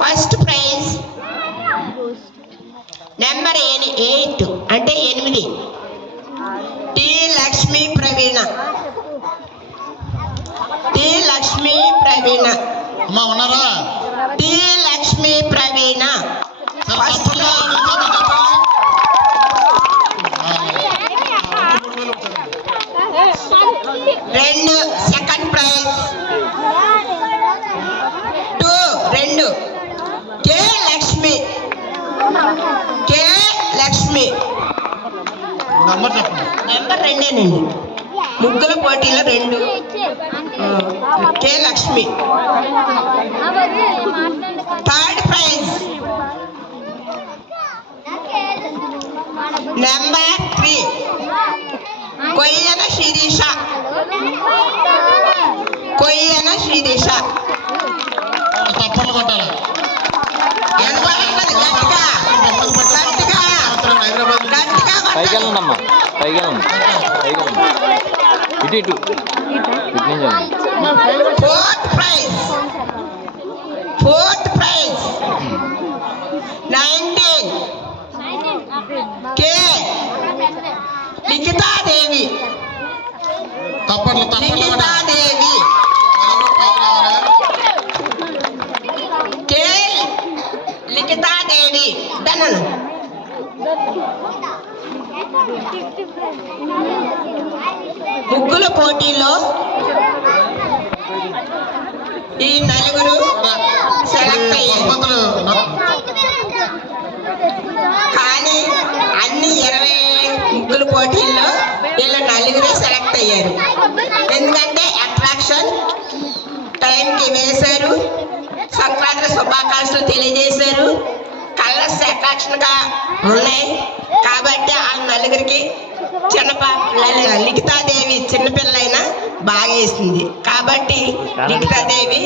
First prize number 8 అంటే 8 T Lakshmi Praveena. T Lakshmi Praveena అమ్మా ఉన్నారా? T Lakshmi Praveena first prize. 2 second prize 2 K Lakshmi. K Lakshmi number చెప్పండి. Number 2 ముగ్గుల పోటీలో 2 K Lakshmi. Third prize number 3 Koyyana Sirisha. Koyyana Sirisha తప్పలు కొట్టాలి. పైకి వెళ్ళండమ్మా, పైకి వెళ్ళండి, పైకి వెళ్ళండి, ఇటు ఇటు ఇటు నుంచి. ఫోర్త్ ప్రైజ్ 19 కే లిఖితాదేవి. తప్పట్లు లిఖితాదేవి కే లిఖితాదేవి డన్. ముగ్గుల పోటీలో ఈ 4 సెలెక్ట్ అయ్యారు. కానీ అన్ని 20 ముగ్గుల పోటీల్లో వీళ్ళు 4 సెలెక్ట్ అయ్యారు. ఎందుకంటే అట్రాక్షన్ టైంకి వేశారు, సంక్రాంతి శుభాకాంక్షలు తెలియజేశారు, కలర్స్ అట్రాక్షన్గా ఉన్నాయి. కాబట్టి ఆ 4కి లిఖితాదేవి చిన్నపిల్లైనా బాగా వేసింది కాబట్టి లిఖితాదేవి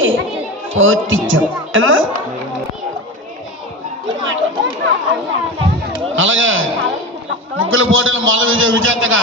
4th ఇచ్చాం అమ్మా. అలాగే ముగ్గుల పోటీలు మొదటి విజేతగా